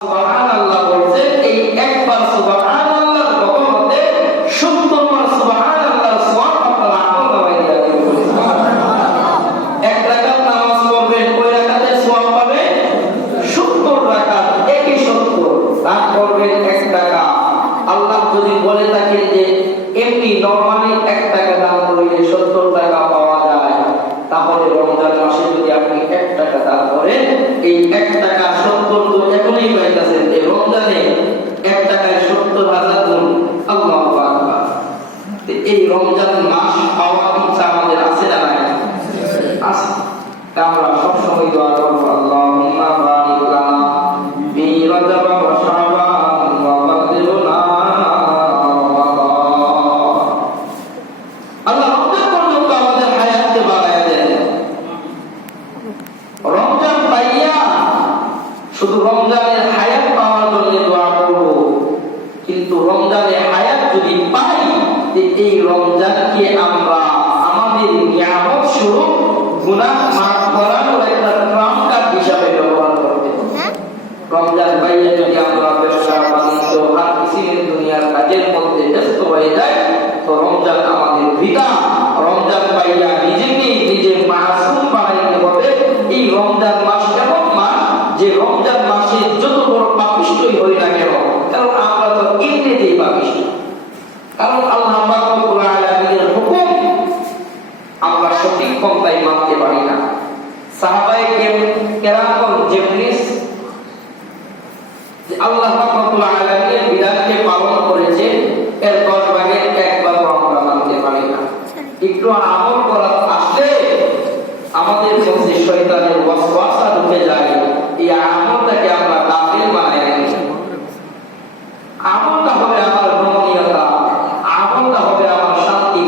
সুবহানাল্লাহ বলছে, এই একবার সুবহানাল্লাহর বদৌলতে 70 বার সুবহানাল্লাহর সওয়াব আপনার আমলনামায় দিয়ে দিবেন। এক রাকাত নামাজ পড়বেন, ওই রাকাতের সওয়াব পাবে 70 রাকাত, একই 70। দান করবেন 1 টাকা। আল্লাহ যদি বলে থাকেন যে এমনি নরমালি 1 টাকা দান করলে 70 টাকা পাওয়া যায়, তাহলে রমজান মাসে যদি আপনি 1 টাকা দান করেন, এই 1 টাকা 70 তো এখনই পাইতেছেন, এই রমজানে 1 টাকায় 70,000 গুণ। আল্লাহু আকবার। এই রমজান মাস পাওয়ার ইচ্ছা আমাদের আছে না নাই? আছে। আমরা সবসময় দোয়া করব, আল্লাহুম্মা বারিক লানা ফি রজব ওয়া শাবান ওয়া বাল্লিগনা রমাদান। আল্লাহ রমজান পর্যন্ত আমাদের হায়াতকে বাড়ায় দেন। রমজান পাইয়া শুধু রমজানের হায়াত পাওয়ার জন্য দোয়া করব, কিন্তু রমজানের হায়াত যদি পাই, এই রমজানকে আমরা আমাদের নিয়ামত স্বরূপ গুনাহ মাফ করার একটা ট্রাম্প কার্ড হিসাবে ব্যবহার করতে হবে। রমজান পাইয়া যদি আমরা ব্যবসা বাণিজ্য আর কিসিমের দুনিয়ার কাজের মধ্যে ব্যস্ত হয়ে যাই, তো রমজান আমাদের বৃথা। রমজান পাইয়া নিজে মাসুম বানাইতে হবে। এই রমজান মাস এমন মাস যে রমজান মাসে যত বড় পাপিষ্ঠই হই না কেন, কারণ আমরা তো এমনিতেই পাপিষ্ঠ, কারণ আল্লাহ পাক রব্বুল আলামিনের হুকুম আমরা সঠিক পন্থায় মানতে পারি না। সাহাবায়ে কেরাম যেমনি আল্লাহ পাক রব্বুল আলামিনের বিধানকে পালন করেছে, এর 10 ভাগের 1 ভাগ আমরা মানতে পারি না। একটু আমল করা আসলে আমাদের মধ্যে শয়তানের ওয়াসওয়াসা ঢুকে যায়, এই আমলটাকে আমরা বাতিল বানাই নেই। আমলটা হবে আমার নমনীয়তা, আমলটা হবে আমার শান্তি,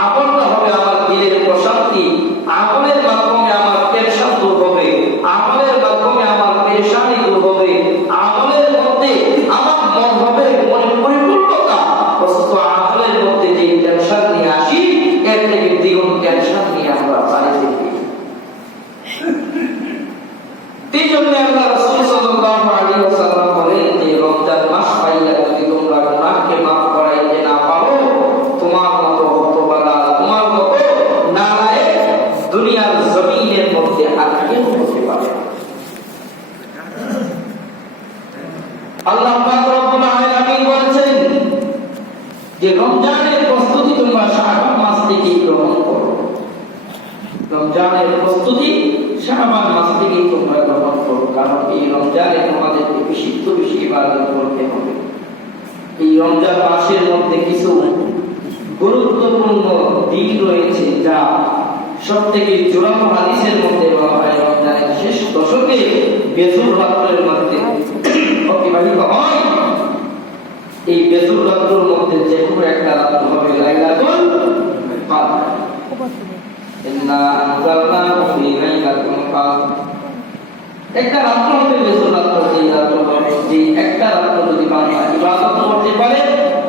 আমলটা হবে আমার দিলের প্রশান্তি, আমলের মাধ্যমে আমার টেনশন দূর হবে, আমলের মাধ্যমে আমার পেরেশানি দূর হবে, আমলের মধ্যে আমার মন হবে মনে পরিপূর্ণতা। অথচ আমলের মধ্যে যে টেনশন নিয়ে আসি, এর থেকে দ্বিগুণ টেনশন নিয়ে আমরা বাড়িতে ফিরি। এই জন্য আল্লাহ রাসূল সাল্লাল্লাহু আলাইহি ওয়াসাল্লাম বলেন যে রমজান মাস পাইয়া যদি তোমরা গুনাহকে মাফ করাইতে না পারো, তোমার মতো হতভাগা, তোমার মতো নালায়েক দুনিয়ার জমিনের মধ্যে আর কেউ হতে পারে না। আল্লাহ পাক রব্বুল আলামিন বলেছেন যে রমজানের প্রস্তুতি তোমরা শাবান মাস থেকে গ্রহণ করো। রমজানের প্রস্তুতি শাবান মাস থেকে তোমরা গ্রহণ করো, কারণ এই রমজানে তোমাদেরকে বেশি ইবাদত করতে হবে। এই রমজান মাসের মধ্যে কিছু গুরুত্বপূর্ণ দিক রয়েছে, যা সবথেকে জোরালো হাদিসের মধ্যে বলা হয় রমজানের শেষ দশকে বেজুর রাতের মধ্যে অতিবাহিত হয়। এই বেজুর রাতের মধ্যে যে কোনো একটা রাত হবে লাইলাতুল কদর। ইন্না আনজালনাহু ফি লাইলাতুল কদর। একটা রাত হবে বেজুর রাত, যে একটা রাত যদি বান্দা ইবাদত করতে পারে,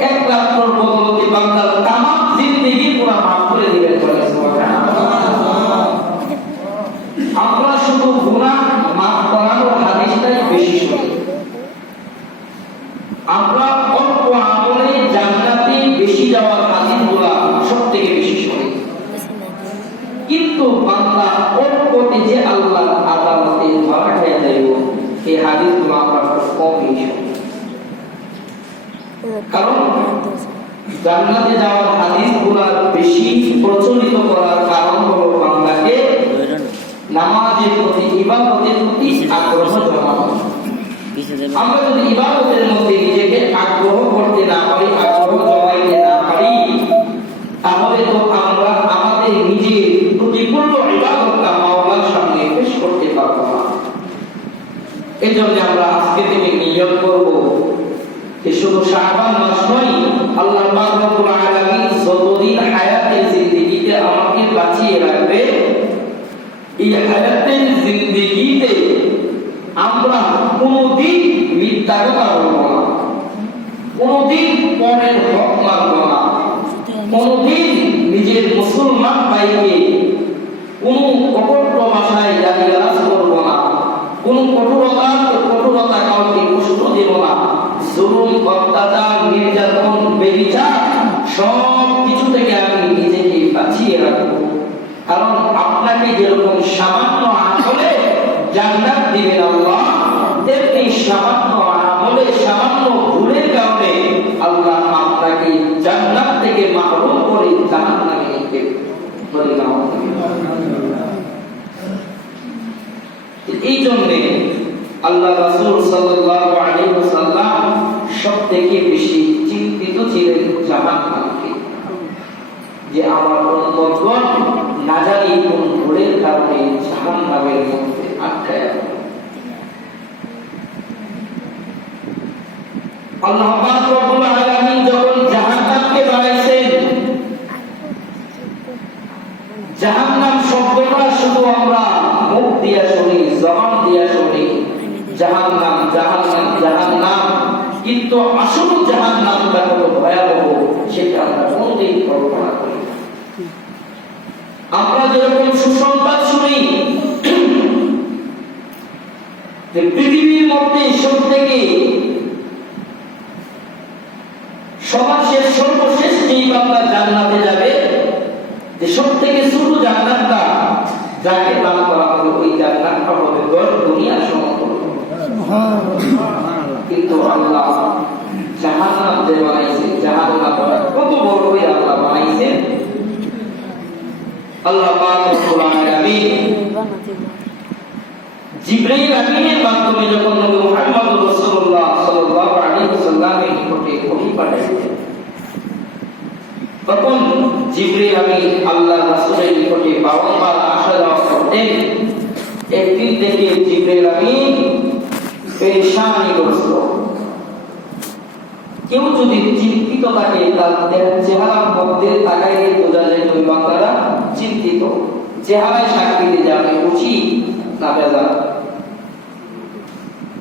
এক রাতের বদৌলতে বান্দার তামাম জিন্দেগি পুরো মাফ করে দিবেন। সুবহানাল্লাহ। আমরা শুধু গুনাহ মাফ করার হাদিসটাই বেশি শুনি, আমরা অল্প আমলে জান্নাতে বেশি যাওয়ার হাদিসগুলো সবথেকে বেশি শুনি, কিন্তু বান্দা অল্পতে যে আল্লাহর আদালতে ধরা খেয়ে যাইব, এই হাদিসগুলো আমরা কমই শুনি। কারণ জান্নাতে যাওয়ার হাদিসগুলো বেশি প্রচলিত করার কারণ হলো বান্দাকে নামাজের প্রতি, ইবাদতের প্রতি আগ্রহ জমানো। আমরা যদি ইবাদতের মধ্যে নিজেকে আগ্রহ করতে না পারি, আগ্রহ জমাইতে না পারি, তাহলে তো আমরা আমাদের নিজের প্রতিপূর্ণ ইবাদতটা মাওলার সামনে পেশ করতে পারবো না। এই জন্য আমরা আজকে থেকে নিয়ত করব যে শুধু শাবান মাস নয়, আল্লাহ পাক রব্বুল আলামিন যতদিন হায়াতের জিন্দেগিতে আমাকে বাঁচিয়ে রাখবে, এই হায়াতের জিন্দেগিতে আমরা কোনোদিন মিথ্যা কথা বলবো না, কোনোদিন পরের হক মানবো না, কোনোদিন নিজের মুসলমান ভাইকে কোনো কপট ভাষায় গালিগালাজ করবো না, কোনো কঠোরতা কাউকে সামান্য আমলে জান্নাত দিবেন আল্লাহ, তেমনি সামান্য আমলে সামান্য ভুলের কারণে আল্লাহ আপনাকে জান্নাত থেকে মাহরুম করে জাহান্নামে নিতে বলে না। এই জন্য আল্লাহ রাসূল সাল্লাল্লাহু আলাইহি ওয়াসাল্লাম সবথেকে বেশি চিন্তিত ছিলেন জাহান্নামকে, যে আমার উম্মতগণ না জানি কোন ভুলের কারণে জাহান্নামের মধ্যে আটকায় আছে। আল্লাহ পাক রব্বুল আলামিন যখন জাহান্নামকে বানাইছেন, জাহান্নাম শব্দটা শুধু আমরা মুখ দিয়া শুনি, জবান দিয়া শুনি, জাহান্নাম জাহান্নাম জাহান্নাম, কিন্তু আসল জাহান্নামটা কত ভয়াবহ সেটা আমরা কোনদিন কল্পনা করি। আমরা যেরকম সুসংবাদ শুনি যে পৃথিবীর মধ্যে সবথেকে সর্বশেষ যেই বান্দা জান্নাতে যাবে, যে সবথেকে ছোট জান্নাতটা যাকে দান করা হবে ওই জান্নাতটা হবে দুনিয়ার সমতুল্য। কিন্তু আল্লাহ জাহান্নাম যে বানাইছে, জাহান্নামটা কত বড় করে আল্লাহ বানাইছে। আল্লাহ পাক রব্বুল আলামিন জিবরাইল আমিনের মাধ্যমে যখন নবী মুহাম্মদ রাসূলুল্লাহ সাল্লাল্লাহু আলাইহি ওয়াসাল্লামের নিকটে ওহী পাঠাইছেন, তখন জিবরাইল আমিন আল্লাহ রাসূলের নিকটে বারবার আসা যাওয়া করতেন। একদিন থেকে জিবরাইল আমিন পেরেশানিগ্রস্ত। কেউ যদি চিন্তিত থাকে তার চেহারার মধ্যে তাকাইলে বোঝা যায় ওই বান্দারা চিন্তিত, চেহারায় সাক্ষী দিয়ে যাবে খুশি না বেজার।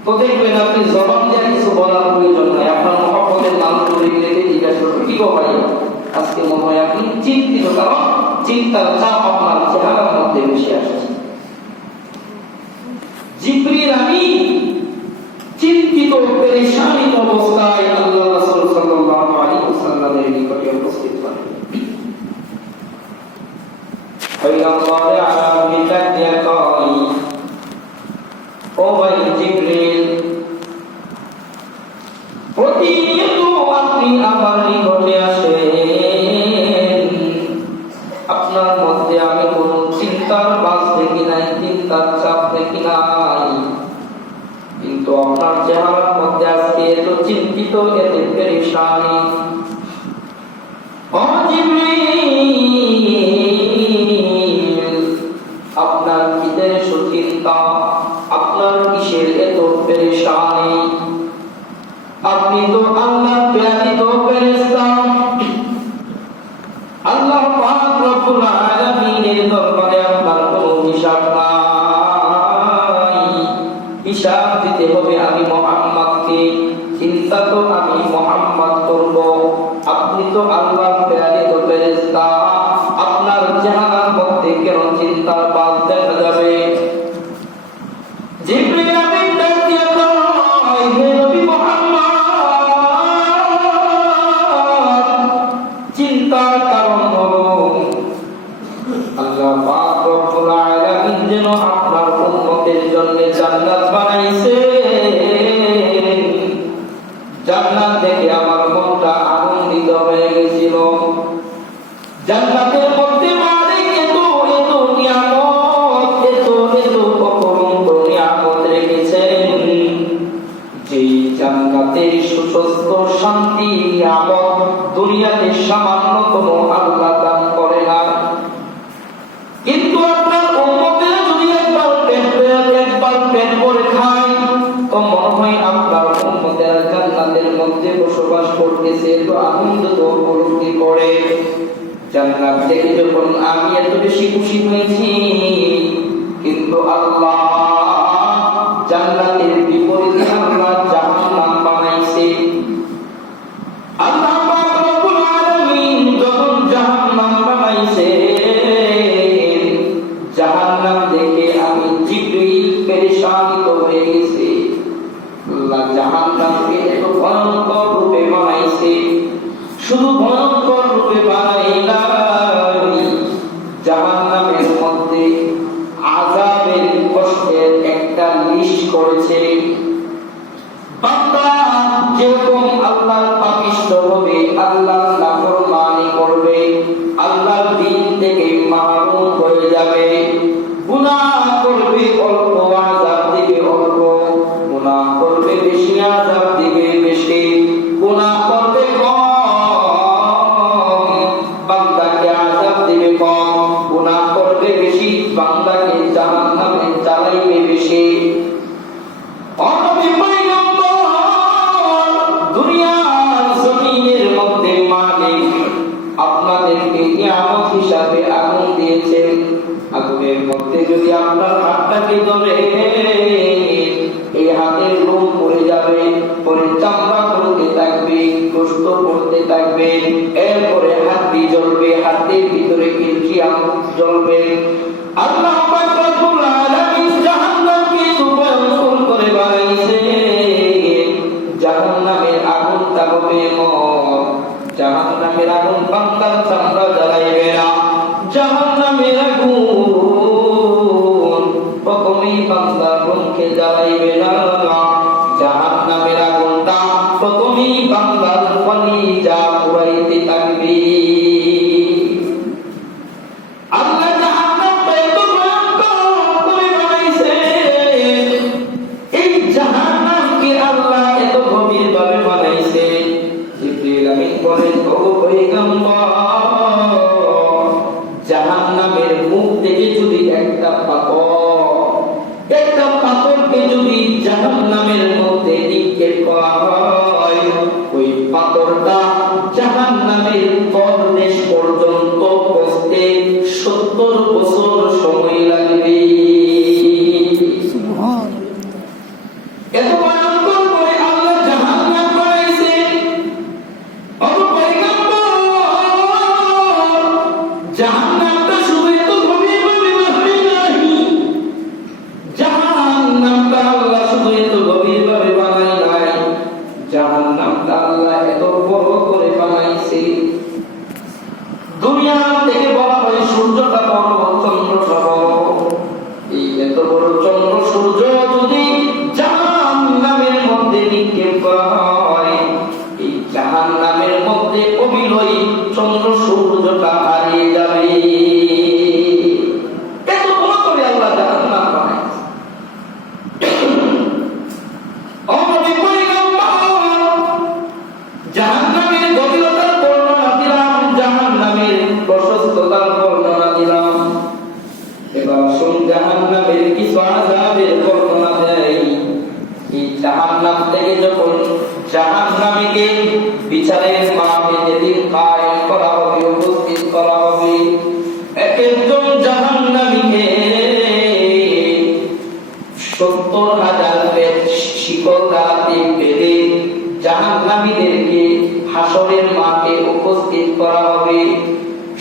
তো দেখবেন আপনি জবান দিয়ে কিছু বলার প্রয়োজন নাই, আপনার মহব্বতের নাম করে গেলে জিজ্ঞাসা করবেন কি গো ভাই আজকে মনে হয় আপনি চিন্তিত, কারণ চিন্তার চাপ আপনার চেহারার মধ্যে বেশি আসছে। জিবরিল আমিন চিন্তিত পেরেশানিত অবস্থায় আল্লাহ রাসূল সাল্লাল্লাহু আলাইহি ওয়াসাল্লামের নিকটে উপস্থিত হন। পয়গম্বর আলামিন ডাকে কয়, ও ভাই জিবরিল, প্রতিনিয়ত আপনি আমার নিকটে আসেন, আপনার মধ্যে আমি কোন চিন্তার বাস দেখি নাই, চিন্তার চাপ দেখি নাই, কিন্তু আপনার চেহারার মধ্যে আজকে এত চিন্তিত, এত পেরেশানি। ও জিবরিল, আপনার কিসের চিন্তা, আপনার কিসের এত পেরেশানি? আপনি তো আল্লাহ প্রেরিত ফেরেশতা, আল্লাহ পাক রব্বুল আলামিনের দরবারে আপনার কোনো হিসাব নাই। হিসাব দিতে হবে আমি মুহাম্মদকে, চিন্তা তো আমি মুহাম্মদ করব। আপনি তো আল্লাহ প্রেরিত ফেরেশতা, আপনার চেহারার মধ্যে কেন চিন্তার বাদ দেখা যাবে? জিবরিল আমিন ডাক দিয়ে কয়, হে নবী মুহাম্মদ, চিন্তার কারণ হলো আল্লাহ পাক রব্বুল আলামিন যেন আপনার উম্মতের জন্য জান্নাত বানাইছে। জান্নাত দেখে আমার মনটা আনন্দিত হয়ে গেছিল। জান্নাতের মধ্যে মালিক এত এত নিয়ামত, এত এত অপরন্ত নিয়ামত রেখেছেন, যেই জান্নাতের সুস্বাস্থ্য শান্তি নিয়ামত দুনিয়াতে সামান্য কোনো আল্লাহ দান করে না। কিন্তু আপনার উম্মতের যদি একবার পেট ভরে খায়, তো মনে হয় আপনার উম্মতের জান্নাতের মধ্যে বসবাস করতেছে, তো আনন্দ তো উপলব্ধি করে। জান্নাত দেখে যখন আমি এত বেশি খুশি হয়েছি, কিন্তু আল্লাহ জান্নাতের বিপরীতে আল্লাহ জাহান্নাম বানাইছে। আল্লাহ পাক রব্বুল আলামিন যখন জাহান্নাম বানাইছে, জাহান্নাম দেখে আমি জিবরিল পেরেশানিত হয়ে গেছি। আল্লাহ জাহান্নামকে এত ভয়ঙ্কর রূপে বানাইছে, শুধু ভয়ঙ্কর রূপে বানাই নাই, জাহান্নামের মধ্যে বান্দা যেরকম আল্লাহর পাপিষ্ঠ হবে, আল্লাহর নাফরমানি করবে, আল্লাহর দ্বীন থেকে মাহরুম হয়ে যাবে। গুনাহ করবে অল্প, আযাব দিবে অল্প, গুনাহ করবে বেশি, আযাব দিবে বেশি। গুনাহ করবে কম, বান্দাকে আযাব দিবে কম। গুনাহ করবে বেশি, বান্দাকে জাহান্নামে জ্বালাইবে বেশি। দুনিয়ার জমিনের মধ্যে মালিক আপনাদেরকে নিয়ামত হিসাবে আগুন দিয়েছেন। আগুনের মধ্যে যদি আপনার হাতটাকে ধরে, এই হাতের লোম পড়ে যাবে, পরে চামড়া পড়তে থাকবে, গোশত পড়তে থাকবে, এরপরে হাড্ডি জ্বলবে, হাতের ভিতরে ক্যালসিয়াম জ্বলবে। আল্লাহ পাক রব্বুল আলামিন জাহান্নামকে সুবহান করে বানাইছে। জাহান্নামের আগুনটা হবে মত, জাহান্নামের আগুন বান্দার চামড়া জ্বালাইবে না। জাহান্নামের আগুন কখনোই বান্দার মুখে জ্বালাইবে না। জাহান্নামের আগুনটা কখনোই বান্দার কলিজা পুড়াইতে থাকবে। আল্লাহ জাহান্নামটা এত ভয়ঙ্কর করে বানাইছে, এই জাহান্নামকে আল্লাহ এত গভীর ভাবে বানাইছে। জিবরিল আমিন বলেন, ও পয়গম্বর, জাহান্নামের মুখ থেকে যদি একটা পাথরকে যদি জাহান্নামের মধ্যে নিক্ষেপ করা হয়, ওই পাথরটা জাহান্নামের তলদেশ পর্যন্ত পৌঁছতে 70 বছর সময় লাগবে। এত ভয়ঙ্কর করে আল্লাহ জাহান্নাম বানাইছে। জাহান্নামটা শুধু এত গভীরভাবে বানাই নাই, জাহান্নামটা আল্লাহ শুধু এত গভীরভাবে বানাই নাই, জাহান্নামটা আল্লাহ এত বড় করে বানাইছে। দুনিয়া থেকে বলা হয় সূর্যটা বড়, চন্দ্রটা বড়। এই এত বড় চন্দ্র সূর্য যদি জাহান্নামের মধ্যে নিক্ষেপ করা হয়, এই জাহান্নামের মধ্যে অবিলয় চন্দ্র সূর্যটা হারিয়ে যাবে। এত বড় করে আল্লাহ জাহান্নাম বানাইছে। জাহান্নামের গভীরতার বর্ণনা দিলাম, জাহান্নামের প্রশস্ততার বর্ণনা দিলাম। এবার শুন জাহান্নামের কিছু আযাবের বর্ণনা দেয়। এই জাহান্নাম থেকে যখন জাহান্নামীকে বিচারের মাঠে যেদিন কায়েম করা হবে, উপস্থিত করা হবে, এক একজন জাহান্নামীকে 70,000 শিকল দ্বারাতে বেঁধে জাহান্নামীদেরকে হাসরের মাঠে উপস্থিত করা হবে।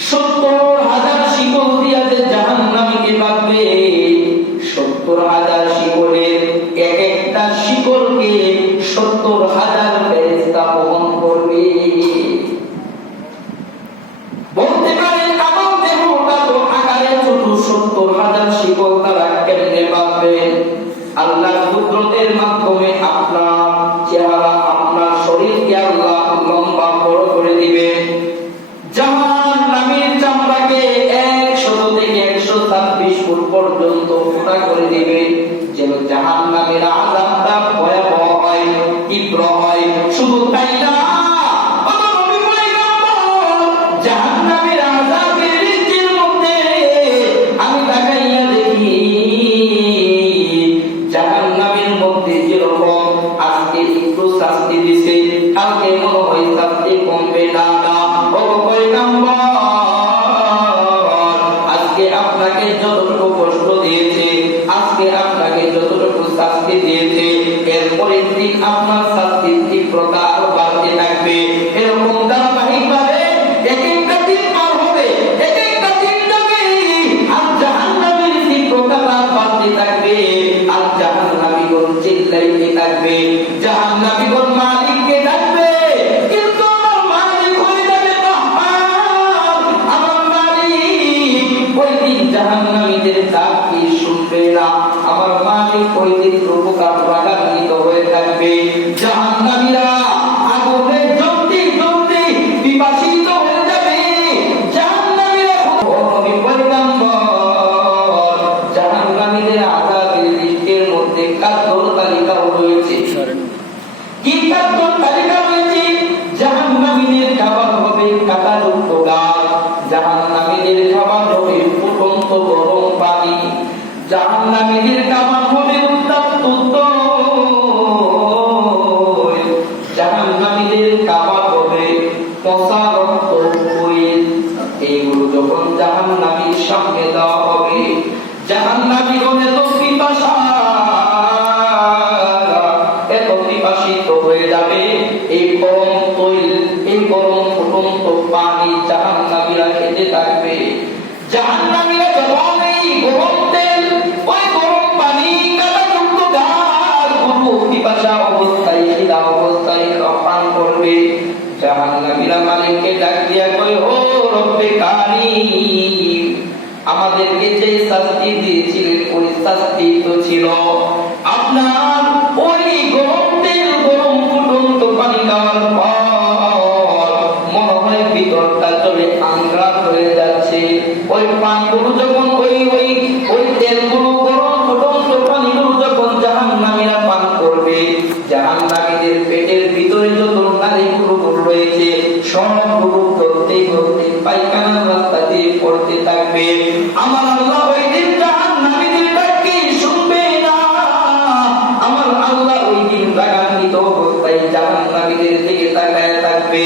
70,000 শিকল দিয়া যে জাহান্নামীকে বাঁধবে, 70,000 শিকলের এক একটা শিকলকে 70,000 ফেরেশতা বহন করবে। বলতে পারে আমার দেহটা তো আকারে ছোট, 70,000 শিকল দ্বারা কেমনে বাঁধবে? আল্লাহর কুদরতের মাধ্যমে আপনার চেহারা, আপনার শরীরকে আল্লাহ লম্বা বড় করে দিবে। জাহান্নামের চামড়াকে 100 থেকে 126 ফুট পর্যন্ত মোটা করে দিবে, যেন জাহান্নামের আযাবটা ভয়াবহ হয়, তীব্র হয়। শুধু তাই না, জাহান্নামের আযাবের রিজিকের মধ্যে আমি তাকাইয়া দেখি, জাহান্নামের মধ্যে যেরকম আজকে একটু শাস্তি দিছে, কালকে মনে হয় শাস্তি কমবে না। আজকে আপনাকে যতটুকু কষ্ট দিয়েছে, আজকে আপনাকে যতটুকু শাস্তি দিয়েছে, এরপরের দিন আপনার শাস্তির তীব্রতা আরো বাড়তে থাকবে। এরকম ধারাবাহিকভাবে এক একটা দিন পার হবে, এক একটা দিন যাবে, আর জাহান্নামের তীব্রতা বাড়তে থাকবে, আর জাহান্নামীগণ চিল্লাইতে থাকবে, জাহান্নামীগণ মালিককে ডাকবে। কিন্তু আমার মালিক হয়ে যাবে আমার মালিক ওই দিন জাহান্নামীদের ডাক কি শুনবে না। আমার মালিক ওই দিন প্রভুকার রাগান্বিত হয়ে থাকবে। পিপাসিত হয়ে যাবে। এই গরম তৈল, এই গরম ফুটন্ত পানি জাহান্নামীরা খেতে থাকবে। জাহান্নামীরা যখন এই গরম তেল, ওই গরম পানি, কাদাযুক্ত গাছগুলো পিপাসা অবস্থায়, খিদা অবস্থায় পান করবে। জাহান্নামীরা মালিককে ডাক দিয়া কয়, ও রব্বে কারীম, আমাদেরকে যে শাস্তি দিয়েছিলেন ওই শাস্তি তো ছিল আপনার ওই গরম তেল, গরম ফুটন্ত পানি খাওয়ার পর মনে হয় ভিতরটা চলে আংরাত হয়ে যাচ্ছে। ওই পানগুলো যখন ওই তেলগুলো, গরম ফুটন্ত পানিগুলো যখন জাহান্নামীরা পান করবে, জাহান্নামীদের পেটের ভিতরে যত নালীগুলো রয়েছে সবগুলো ধরতে ধরতে পায়খানার রাস্তা দিয়ে পড়তে থাকবে। আমার আল্লাহ ওই দিন জাহান্নামীদের ডাককে শুনবে না। আমার আল্লাহ ওই দিন রাগান্বিত অবস্থায় জাহান্নামীদের দিকে তাকায় থাকবে।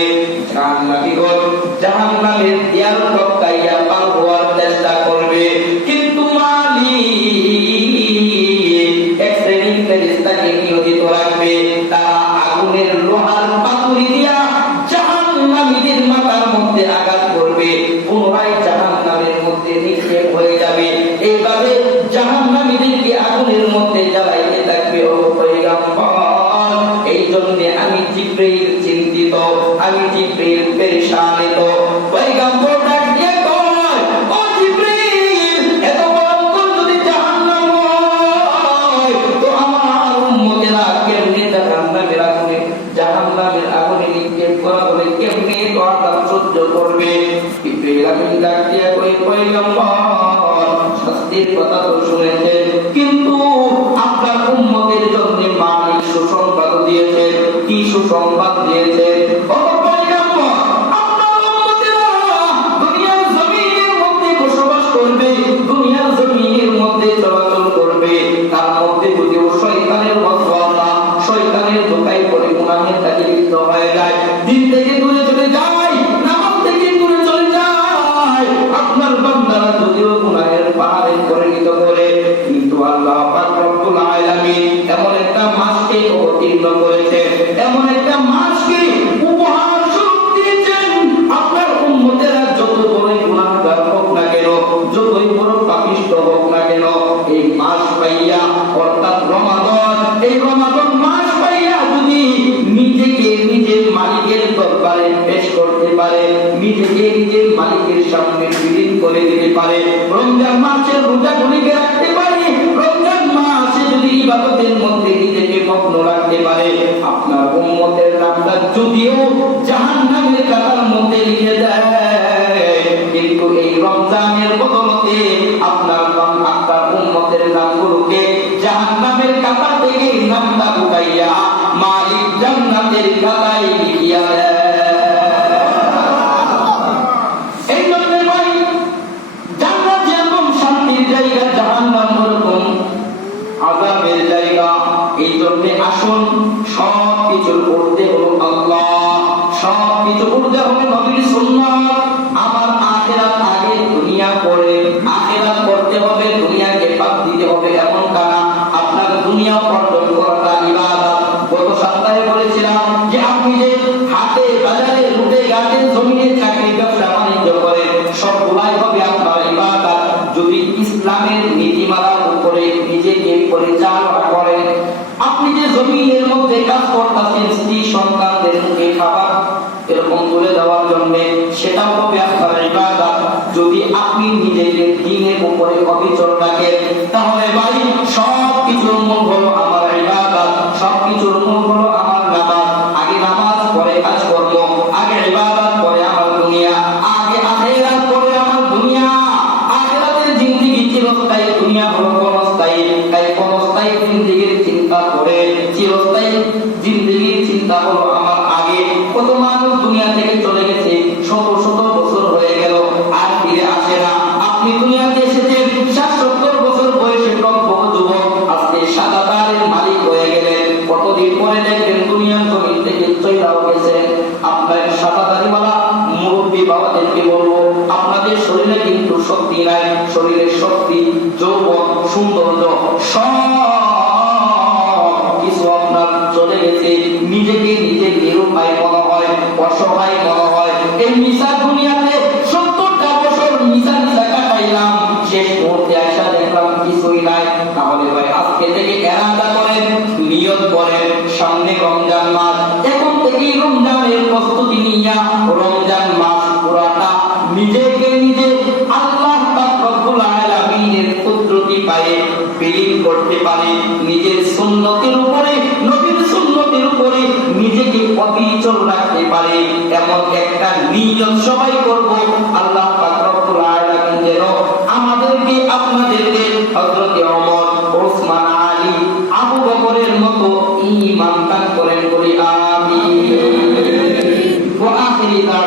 জাহান্নামীগণ জাহান্নামের দেয়াল টপকাইয়া পার হওয়ার চেষ্টা করবে, কিন্তু মালিক এক শ্রেণীর ফেরেশতাকে নিয়োজিত রাখবে। তারা আগুনের লোহার পাতুরি দিয়া জাহান্নামীদের মাথার মধ্যে আঘাত করবে, পুনরায় জাহান্নামের মধ্যে নিক্ষেপ হয়ে যাবে। এইভাবে জাহান্নামীদেরকে আগুনের মধ্যে জ্বালাইতে থাকবে। ও পয়গম্বর, এই জন্য আমি জিবরাইল চিন্তিত, আমি জিবরাইল পেরেশানিত। পয়গম্বর ডাক দিয়ে কয়, ও জিবরাইল, এত ভয়ঙ্কর যদি জাহান্নাম হয় তো আমার উম্মতেরা কেমনে জাহান্নামের আগুনে নিক্ষেপ করা হলে কেমনে তো আযাব সহ্য করবে? জিবরাইল আমিন ডাক দিয়ে কয়, পয়গম্বর, শাস্তির কথা তো শুনেছেন, কিন্তু আপনার উম্মতের জন্য মালিক সুসংবাদ দিয়েছেন। কি সুসংবাদ দিয়েছেন? ও পয়গম্বর, আপনার উম্মতেরা দুনিয়ার জমিনের মধ্যে বসবাস করবে, দুনিয়ার জমিনের মধ্যে চলাচল করবে, তার মধ্যে যদিও শয়তানের ওয়াসওয়াসা, শয়তানের ধোঁকায় পড়ে গুনাহের কাজে লিপ্ত হয়ে যায়, দিন থেকে দূরে চলে যায়, নামাজ থেকে দূরে চলে যায়, আপনার বান্দারা যদিও গুনাহের পাহাড়ে পরিণত করে, কিন্তু আল্লাহ পাক রব্বুল আলামিন এমন একটা মাসকে অবতীর্ণ করেছে, এমন একটা মাসকে উপহার স্বরূপ দিয়েছেন। আপনার উম্মতেরা যত বড় গুনাহগার হোক না কেন, যতই বড় পাপিষ্ঠ হোক না কেন, এই মাস পাইয়া, অর্থাৎ রমাদান, এই রমাদান মাস পাইয়া যদি নিজেকে নিজের মালিকের দরবারে পেশ করতে পারে, নিজেকে নিজের মালিকের সামনে বিলীন করে দিতে পারে, রমজান মাসের রোজাগুলিকে রাখতে পারে, রমজান মাসে যদি ইবাদতের মধ্যে নিজেকে মগ্ন রাখতে পারে, আপনার উম্মতের নামটা যদিও জাহান্নামের কাতার মধ্যে লিখে দেয়, কিন্তু এই রমজানের বদলতে আপনার উম্মতের নামগুলোকে জাহান্নামের কাতার থেকে নামটা উঠাইয়া মালিক জান্নাতের কাতায় লিখিয়া দেয়। এই জন্য ভাই, জান্নাত যেরকম শান্তির জায়গা, জাহান্নাম ওরকম আযাবের জায়গা। এই জন্য আসুন, সব কিছুর ঊর্ধ্বে হলো আল্লাহ, সব কিছুর ঊর্ধ্বে হলো নবীর সুন্নাত। আমার আখিরাত আগে, দুনিয়া পরে। আখিরাত করতে হবে, দুনিয়াকে বাদ দিতে হবে এমন কানা। আপনার দুনিয়া অর্জন করাটা ইবাদত। গত সপ্তাহে বলেছিলাম যে আপনি যে হাটে বাজারে রুটে ঘাটে জমিনে চাকরি ব্যবসা বাণিজ্য করেন, সবগুলাই হবে আপনার ইবাদত যদি ইসলামের নীতিমালার উপরে নিজেকে পরিচালনা করেন। আপনি যে জমিনের মধ্যে কাজ করতেছেন স্ত্রী সন্তানদের মুখে খাবার এরকম তুলে দেওয়ার জন্য, সেটাও হবে আপনার ইবাদত যদি আপনি নিজেকে দ্বীনের উপরে অবিচল রাখেন। তাহলে ভাই, সব কিছুর মূল হলো আমার ইবাদত, সব কিছুর মূল হলো আমার নামাজ। আগে নামাজ, পরে কাজকর্ম, আগে ইবাদত, পরে আমার দুনিয়া, আগে আখিরাত, পরে আমার দুনিয়া। আখিরাতের জিন্দেগি চিরস্থায়ী, দুনিয়া হলো ক্ষণস্থায়ী। তাই ক্ষণস্থায়ী জিন্দেগির চিন্তা করে চিরস্থায়ী জিন্দেগির চিন্তা হলো আমার আগে। কত মানুষ দুনিয়া থেকে চলে গেছে, শত শত বছর হয়ে গেল, আর ফিরে আসে না। আপনি দুনিয়াতে এসেছেন 60-70 বছর বয়সে, যুবক, আজকে সাদাতারের মালিক হয়ে গেলেন। কতদিন পরে দেখবেন দুনিয়ার জমিন থেকে চইলাও গেছেন। আপনার সাদাতারিওয়ালা মুরব্বী বাবাদেরকে বলবো, আপনাদের শরীরে কিন্তু শক্তি নাই, শরীরের শক্তি, যৌবন, সৌন্দর্য সব কিছু আপনার চলে গেছে। চলতেছে, নিজেকে নিজে নিরুপায় মনে হয়, অসহায় মনে হয়। এই মিশা দুনিয়াতে 70টা বছর মিশা কাটাইলাম, শেষ মুহূর্তে আয়সা দেখলাম কিছুই নাই। তাহলে ভাই আজকে থেকে এরাদা করেন, নিয়ত করেন, সামনে রমজান মাস, এখন থেকেই রমজানের প্রস্তুতি নিয়া রমজান মাস পুরাটা নিজেকে নিজে আল্লাহ পাক রব্বুল আলামিনের কুদরতি পায়ে বিলীন করতে পারে, নিজের